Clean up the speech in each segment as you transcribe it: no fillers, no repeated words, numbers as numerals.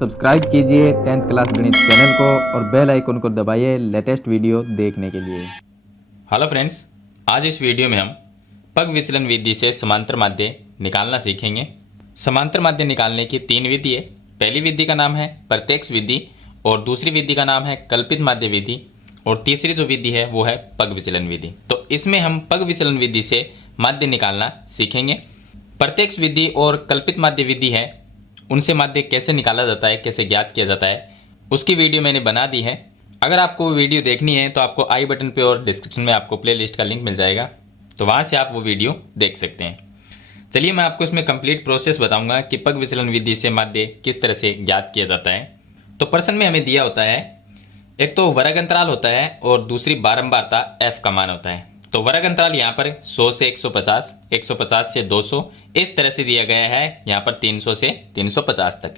Subscribe कीजिए 10th class गणित channel को और बेल आइकन को दबाइए लेटेस्ट वीडियो देखने के लिए। हेलो फ्रेंड्स, आज इस वीडियो में हम पग विचलन विधि से समांतर माध्य निकालना सीखेंगे। समांतर माध्य निकालने की तीन विधि है। पहली विधि का नाम है प्रत्यक्ष विधि और दूसरी विधि का नाम है कल्पित माध्य विधि और तीसरी जो विधि है वो है पग विचलन विधि। तो इसमें हम पग विचलन विधि से माध्य निकालना सीखेंगे। प्रत्यक्ष विधि और कल्पित माध्य विधि है, उनसे माध्य कैसे निकाला जाता है, कैसे ज्ञात किया जाता है, उसकी वीडियो मैंने बना दी है। अगर आपको वो वीडियो देखनी है तो आपको आई बटन पे और डिस्क्रिप्शन में आपको प्लेलिस्ट का लिंक मिल जाएगा, तो वहाँ से आप वो वीडियो देख सकते हैं। चलिए मैं आपको इसमें कंप्लीट प्रोसेस बताऊंगा कि पग विचलन विधि से माध्य किस तरह से ज्ञात किया जाता है। तो प्रश्न में हमें दिया होता है, एक तो वर्ग अंतराल होता है और दूसरी बारंबारता f का मान होता है। तो वर्ग अंतराल यहाँ पर 100 से 150, 150 से 200 इस तरह से दिया गया है, यहाँ पर 300 से 350 तक।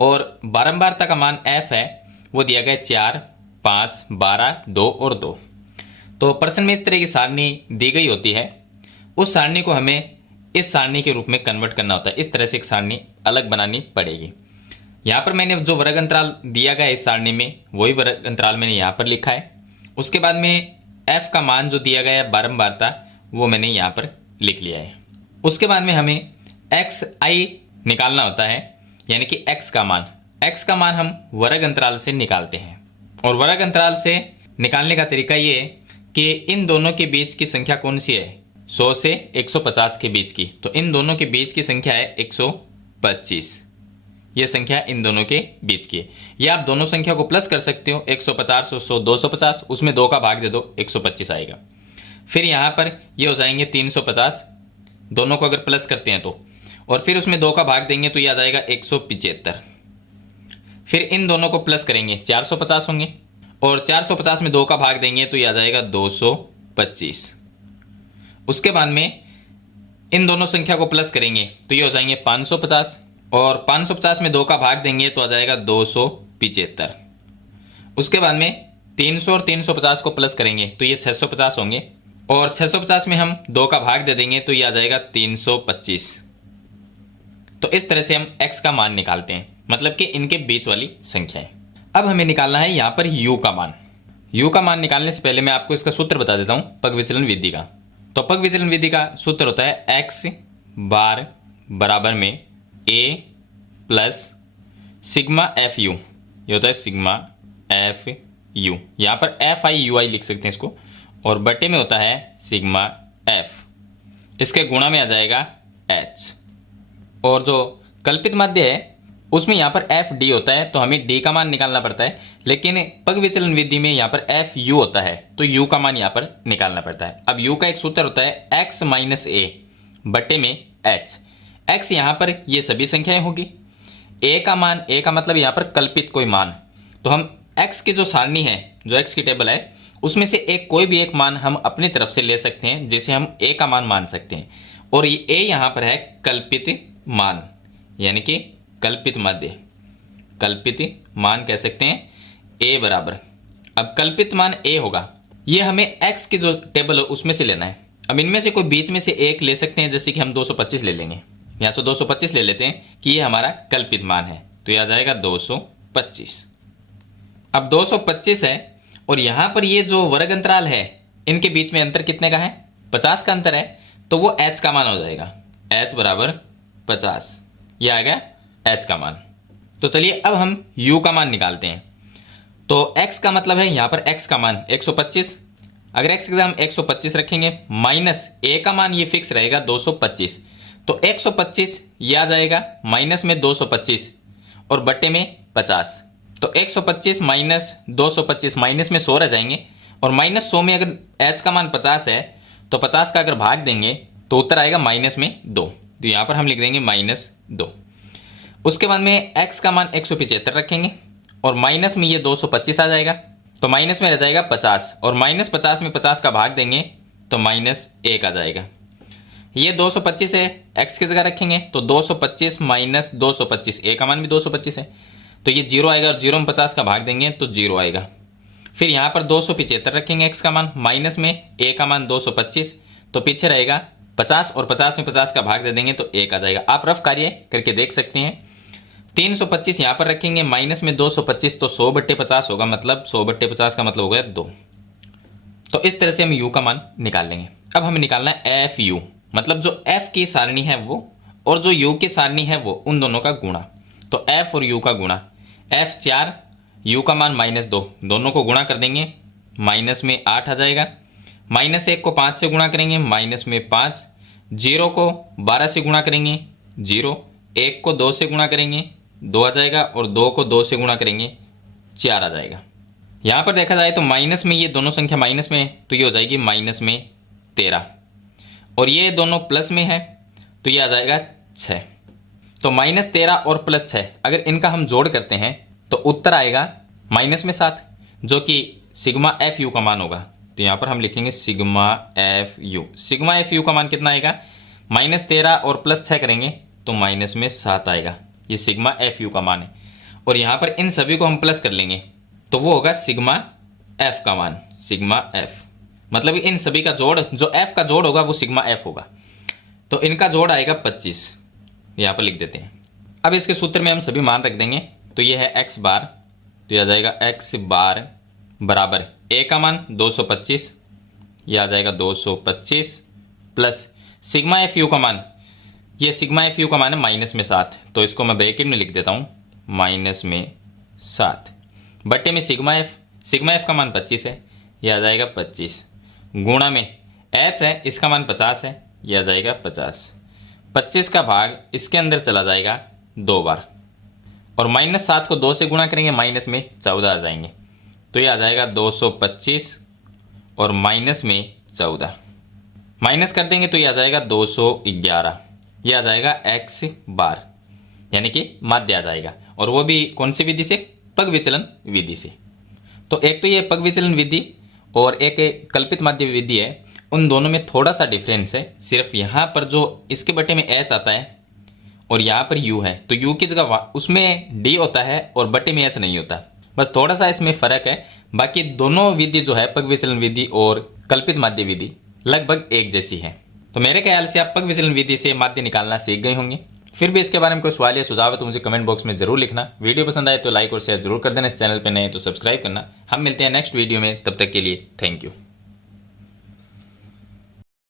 और बारंबारता का मान f है, वो दिया गया 4, 5, 12, 2 और 2। तो प्रश्न में इस तरह की सारणी दी गई होती है, उस सारणी को हमें इस सारणी के रूप में कन्वर्ट करना होता है। इस तरह से एक सारणी अलग बनानी पड़ेगी। यहाँ पर मैंने जो वर्ग अंतराल दिया गया इस सारणी में, वही वर्ग अंतराल मैंने यहाँ पर लिखा है। उसके बाद में f का मान जो दिया गया है बारंबारता, वो मैंने यहाँ पर लिख लिया है। उसके बाद में हमें xi निकालना होता है, यानी कि x का मान हम वर्ग अंतराल से निकालते हैं। और वर्ग अंतराल से निकालने का तरीका ये है कि इन दोनों के बीच की संख्या कौन सी है, 100 से 150 के बीच की। तो इन दोनों के बीच की संख्या है 125। ये संख्या इन दोनों के बीच की है। या आप दोनों संख्या को प्लस कर सकते हो, 150 और 100, 250, उसमें 2 का भाग दे दो, 125 आएगा। फिर यहाँ पर ये हो जाएंगे 350, दोनों को अगर प्लस करते हैं तो, और फिर उसमें 2 का भाग देंगे तो ये आ जाएगा 175। फिर इन दोनों को प्लस करेंगे, 450 होंगे, और 450 में 2 का भाग देंगे तो ये आ जाएगा 225। उसके बाद में इन दोनों संख्या को प्लस करेंगे तो ये हो जाएंगे 550, और 550 में 2 का भाग देंगे तो आ जाएगा 275। उसके बाद में 300 और 350 को प्लस करेंगे तो ये 650 होंगे, और 650 में हम 2 का भाग दे देंगे तो ये आ जाएगा 325। तो इस तरह से हम x का मान निकालते हैं, मतलब कि इनके बीच वाली संख्या है। अब हमें निकालना है यहाँ पर u का मान। u का मान निकालने से पहले मैं आपको इसका सूत्र बता देता हूँ पग विचलन विधि का। तो पग विचलन विधि का सूत्र होता है x बार बराबर में a plus sigma F you. ये होता है सिग्मा एफ यू, यहाँ पर एफ आई यू आई लिख सकते हैं इसको, और बटे में होता है सिग्मा एफ, इसके गुणा में आ जाएगा एच। और जो कल्पित माध्य है उसमें यहाँ पर एफ डी होता है, तो हमें डी का मान निकालना पड़ता है। लेकिन पग विचलन विधि में यहाँ पर एफ यू होता है, तो यू का मान यहाँ पर निकालना पड़ता है। अब यू का एक सूत्र होता है एक्स माइनस ए बटे में एच। एक्स यहाँ पर ये सभी संख्याएं होगी, ए का मान, ए का मतलब यहाँ पर कल्पित कोई मान, तो हम एक्स की जो सारणी है, जो एक्स की टेबल है, उसमें से कोई भी एक मान हम अपनी तरफ से ले सकते हैं, जिसे हम ए का मान मान सकते हैं। और ये ए यहाँ पर है कल्पित मान, यानी कि कल्पित माध्य, कल्पित मान कह सकते हैं ए बराबर। अब कल्पित मान ए होगा, ये हमें एक्स की जो टेबल है उसमें से लेना है। अब इनमें से कोई बीच में से एक ले सकते हैं, जैसे कि हम 225 ले लेंगे, यहाँ से 225 ले लेते हैं कि ये हमारा कल्पित मान है, तो ये आ जाएगा 225। अब 225 है, और यहाँ पर ये जो वर्ग अंतराल है, इनके बीच में अंतर कितने का है, 50 का अंतर है, तो वो h का मान हो जाएगा, h बराबर 50। ये आ गया h का मान। तो चलिए अब हम u का मान निकालते हैं। तो x का मतलब है यहाँ पर x का मान 125, अगर x की जगह हम 125 रखेंगे, माइनस a का मान ये फिक्स रहेगा 225, तो 125 ये आ जाएगा, माइनस में 225 और बट्टे में 50। तो 125 माइनस 225, माइनस में 100 रह जाएंगे, और माइनस 100 में अगर h का मान 50 है तो 50 का अगर भाग देंगे तो उत्तर आएगा माइनस में 2, तो यहाँ पर हम लिख देंगे -2। उसके बाद में x का मान 175 रखेंगे, और माइनस में ये 225 आ जाएगा, तो माइनस में रह जाएगा 50, और -50 में 50 का भाग देंगे तो -1 आ जाएगा। ये 225 है, x की जगह रखेंगे तो 225 माइनस 225, ए का मान भी 225 है, तो ये 0 आएगा, और 0 में 50 का भाग देंगे तो 0 आएगा। फिर यहाँ पर 275 रखेंगे x का मान, माइनस में a का मान 225, तो पीछे रहेगा 50, और 50 में 50 का भाग दे देंगे तो 1 आ जाएगा। आप रफ कार्य करके देख सकते हैं। 325 यहाँ पर रखेंगे, माइनस में 225 तो 100/50 होगा, मतलब 100/50 का मतलब हो गया 2। तो इस तरह से हम u का मान निकाल लेंगे। अब हमें निकालना है एफ यू, मतलब जो f की सारणी है वो और जो u की सारणी है वो, उन दोनों का गुणा। तो f और u का गुणा, f 4, u का मान -2, दोनों को गुणा कर देंगे, माइनस में 8 आ जाएगा। -1 को 5 से गुणा करेंगे, माइनस में 5, 0 को 12 से गुणा करेंगे 0, 1 को 2 से गुणा करेंगे 2 आ जाएगा, और 2 को 2 से गुणा करेंगे 4 आ जाएगा। यहाँ पर देखा जाए तो माइनस में ये दोनों संख्या माइनस में है तो ये हो जाएगी -13, और ये दोनों प्लस में है तो ये आ जाएगा 6। तो -13 और +6 अगर इनका हम जोड़ करते हैं तो उत्तर आएगा -7, जो कि सिग्मा एफ यू का मान होगा। तो यहाँ पर हम लिखेंगे sigma F you. Sigma F you का मान कितना आएगा, -13 और +6 करेंगे तो -7 आएगा। ये सिग्मा एफ यू का मान है, और यहाँ पर इन सभी को हम प्लस कर लेंगे तो वो होगा सिग्मा एफ का मान। सिग्मा एफ मतलब इन सभी का जोड़, जो एफ का जोड़ होगा वो सिग्मा एफ होगा। तो इनका जोड़ आएगा 25, यहाँ पर लिख देते हैं। अब इसके सूत्र में हम सभी मान रख देंगे। तो ये है x बार, तो यह आ जाएगा x बार बराबर a का मान 225, यह आ जाएगा 225 प्लस सिग्मा एफ यू का मान, ये सिग्मा एफ यू का मान है -7, तो इसको मैं ब्रैकेट में लिख देता हूँ -7 बट्टे में सिग्मा एफ का मान 25 है, यह आ जाएगा 25, गुणा में h है इसका मान 50 है, यह आ जाएगा 50। 25 का भाग इसके अंदर चला जाएगा 2 बार, और -7 को 2 से गुणा करेंगे, माइनस में 14 आ जाएंगे, तो यह आ जाएगा 225 और माइनस में 14 माइनस कर देंगे तो यह आ जाएगा 211, यह आ जाएगा x बार, यानी कि माध्य आ जाएगा, और वो भी कौन सी विधि से, पग विचलन विधि से। तो एक तो ये पग विचलन विधि और एक कल्पित माध्य विधि है, उन दोनों में थोड़ा सा डिफरेंस है, सिर्फ यहाँ पर जो इसके बटे में h आता है और यहाँ पर u है, तो u की जगह उसमें d होता है और बटे में h नहीं होता, बस थोड़ा सा इसमें फर्क है। बाकी दोनों विधि जो है, पग विचलन विधि और कल्पित माध्य विधि, लगभग एक जैसी है। तो मेरे ख्याल से आप पग विचलन विधि से माध्य निकालना सीख गए होंगे। फिर भी इसके बारे में कोई सवाल या सुझाव है तो मुझे कमेंट बॉक्स में जरूर लिखना। वीडियो पसंद आए तो लाइक और शेयर जरूर कर देना, इस चैनल पर नए तो सब्सक्राइब करना। हम मिलते हैं नेक्स्ट वीडियो में, तब तक के लिए थैंक यू।